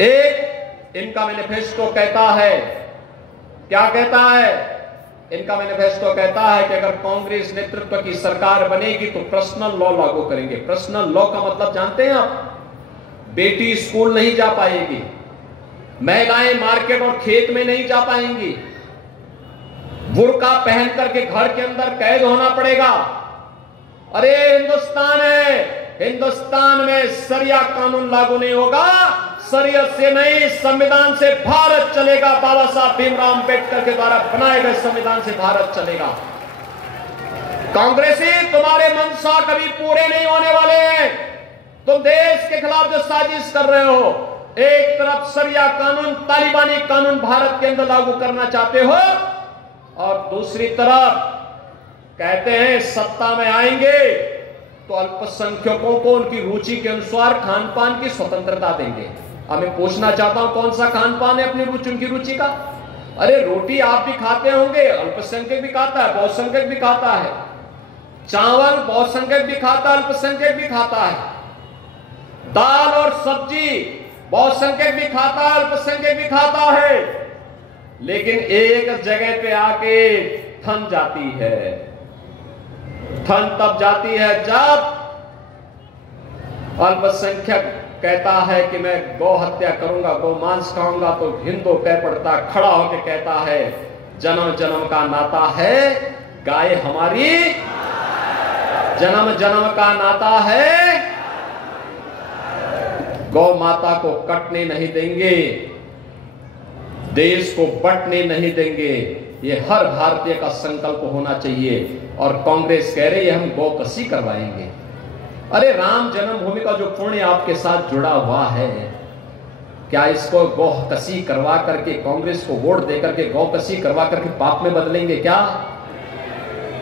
एक इनका मैनिफेस्टो कहता है, क्या कहता है? इनका मैनिफेस्टो कहता है कि अगर कांग्रेस नेतृत्व की सरकार बनेगी तो पर्सनल लॉ लागू करेंगे। पर्सनल लॉ का मतलब जानते हैं आप? बेटी स्कूल नहीं जा पाएगी, महिलाएं मार्केट और खेत में नहीं जा पाएंगी, बुर्का पहन करके घर के अंदर कैद होना पड़ेगा। अरे हिंदुस्तान है, हिंदुस्तान में शरिया कानून लागू नहीं होगा, शरीयत से नहीं संविधान से भारत चलेगा। बाबा साहब भीमराव अंबेडकर के द्वारा बनाए गए संविधान से भारत चलेगा। कांग्रेसी तुम्हारे मंशा कभी पूरे नहीं होने वाले हैं। तुम देश के खिलाफ जो साजिश कर रहे हो, एक तरफ शरिया कानून, तालिबानी कानून भारत के अंदर लागू करना चाहते हो, और दूसरी तरफ कहते हैं सत्ता में आएंगे तो अल्पसंख्यकों को उनकी रुचि के अनुसार खान पान की स्वतंत्रता देंगे। अब मैं पूछना चाहता हूं कौन सा खान पान है अपनी रुचि, उनकी रुचि का? अरे रोटी आप भी खाते होंगे, अल्पसंख्यक भी खाता है, बहुसंख्यक भी खाता है। चावल बहुसंख्यक भी खाता है, अल्पसंख्यक भी खाता है। दाल और सब्जी बहुसंख्यक भी खाता है, अल्पसंख्यक भी खाता है। लेकिन एक जगह पे आके थम जाती है। थम तब जाती है जब अल्पसंख्यक कहता है कि मैं गौ हत्या करूंगा, गौ मांस खाऊंगा, तो हिंदू कह पड़ता, खड़ा होकर कहता है जन्म जन्म का नाता है, गाय हमारी जन्म जन्म का नाता है, गौ माता को कटने नहीं देंगे, देश को बंटने नहीं देंगे। ये हर भारतीय का संकल्प होना चाहिए। और कांग्रेस कह रही है हम गौ कसी करवाएंगे। अरे राम जन्मभूमि का जो पुण्य आपके साथ जुड़ा हुआ है, क्या इसको गौ कसी करवा करके, कांग्रेस को वोट देकर के गौ कसी करवा करके पाप में बदलेंगे क्या?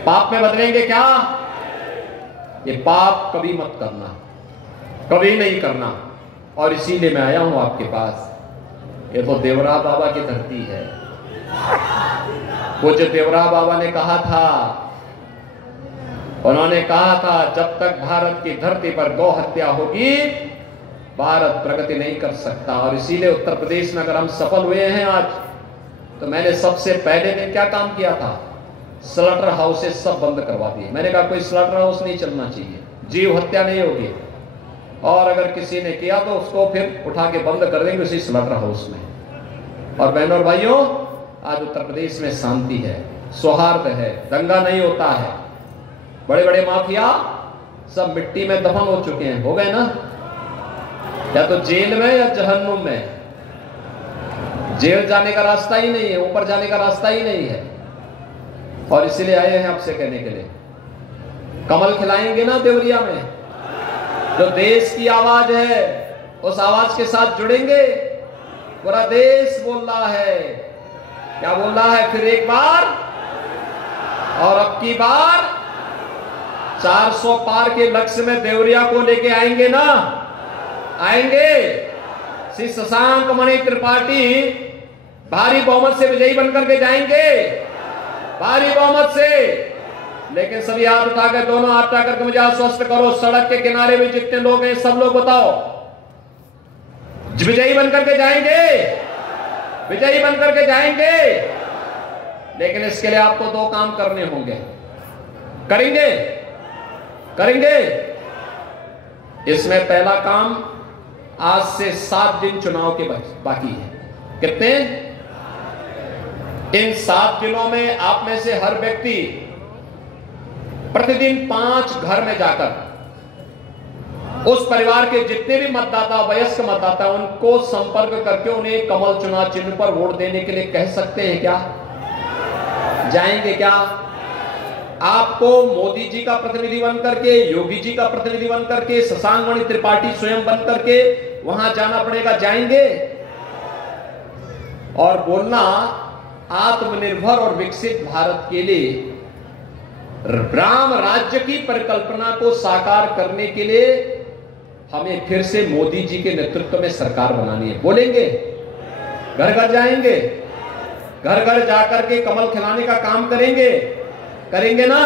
पाप में बदलेंगे क्या? ये पाप कभी मत करना, कभी नहीं करना। और इसीलिए मैं आया हूं आपके पास। ये तो देवरा बाबा की धरती है। वो जो देवरा बाबा ने कहा था, उन्होंने कहा था जब तक भारत की धरती पर गौ हत्या होगी भारत प्रगति नहीं कर सकता। और इसीलिए उत्तर प्रदेश में अगर हम सफल हुए हैं आज, तो मैंने सबसे पहले दिन क्या काम किया था? स्लॉटर हाउसेस सब बंद करवा दिए। मैंने कहा कोई स्लॉटर हाउस नहीं चलना चाहिए, जीव हत्या नहीं होगी, और अगर किसी ने किया तो उसको फिर उठा के बंद कर देंगे उसी स्लॉटर हाउस में। और बहनों और भाइयों, आज उत्तर प्रदेश में शांति है, सौहार्द है, दंगा नहीं होता है। बड़े बड़े माफिया सब मिट्टी में दफन हो चुके हैं, हो गए ना, या तो जेल में या जहन्नुम में। जेल जाने का रास्ता ही नहीं है, ऊपर जाने का रास्ता ही नहीं है। और इसलिए आए हैं आपसे कहने के लिए, कमल खिलाएंगे ना देवरिया में? जो देश की आवाज है उस आवाज के साथ जुड़ेंगे। पूरा देश बोल रहा है, क्या बोल रहा है? फिर एक बार और अब की बार 400 पार के लक्ष्य में देवरिया को लेके आएंगे ना? आएंगे। श्री शशांक मणि त्रिपाठी भारी बहुमत से विजयी बनकर के जाएंगे, भारी बहुमत से। लेकिन सभी हाथ उठाकर, दोनों हाथ उठा करके मुझे आश्वस्त करो, सड़क के किनारे में जितने लोग हैं सब लोग बताओ, विजयी बनकर के जाएंगे, विजयी बनकर के जाएंगे। लेकिन इसके लिए आपको दो काम करने होंगे। करेंगे? करेंगे? इसमें पहला काम, आज से 7 दिन चुनाव के बाकी है। कितने? इन 7 दिनों में आप में से हर व्यक्ति प्रतिदिन 5 घर में जाकर उस परिवार के जितने भी मतदाता, वयस्क मतदाता, उनको संपर्क करके उन्हें कमल चुनाव चिन्ह पर वोट देने के लिए कह सकते हैं क्या? जाएंगे क्या? आपको मोदी जी का प्रतिनिधि बन करके, योगी जी का प्रतिनिधि बन करके, शशांक मणि त्रिपाठी स्वयं बन करके वहां जाना पड़ेगा। जाएंगे? और बोलना आत्मनिर्भर और विकसित भारत के लिए, राम राज्य की परिकल्पना को साकार करने के लिए हमें फिर से मोदी जी के नेतृत्व में सरकार बनानी है। बोलेंगे? घर घर जाएंगे, घर घर जाकर के कमल खिलाने का काम करेंगे, करेंगे ना?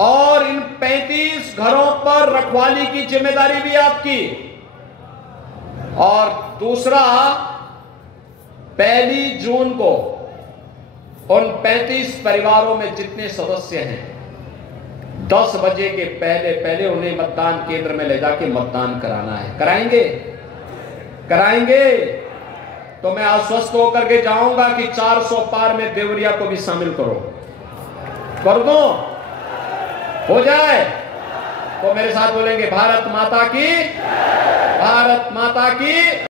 और इन 35 घरों पर रखवाली की जिम्मेदारी भी आपकी। और दूसरा, 1 जून को उन 35 परिवारों में जितने सदस्य हैं 10 बजे के पहले पहले उन्हें मतदान केंद्र में ले जाके मतदान कराना है। कराएंगे? कराएंगे? तो मैं आश्वस्त होकर के जाऊंगा कि 400 पार में देवरिया को भी शामिल करो। कर दो? हो जाए तो मेरे साथ बोलेंगे, भारत माता की, भारत माता की।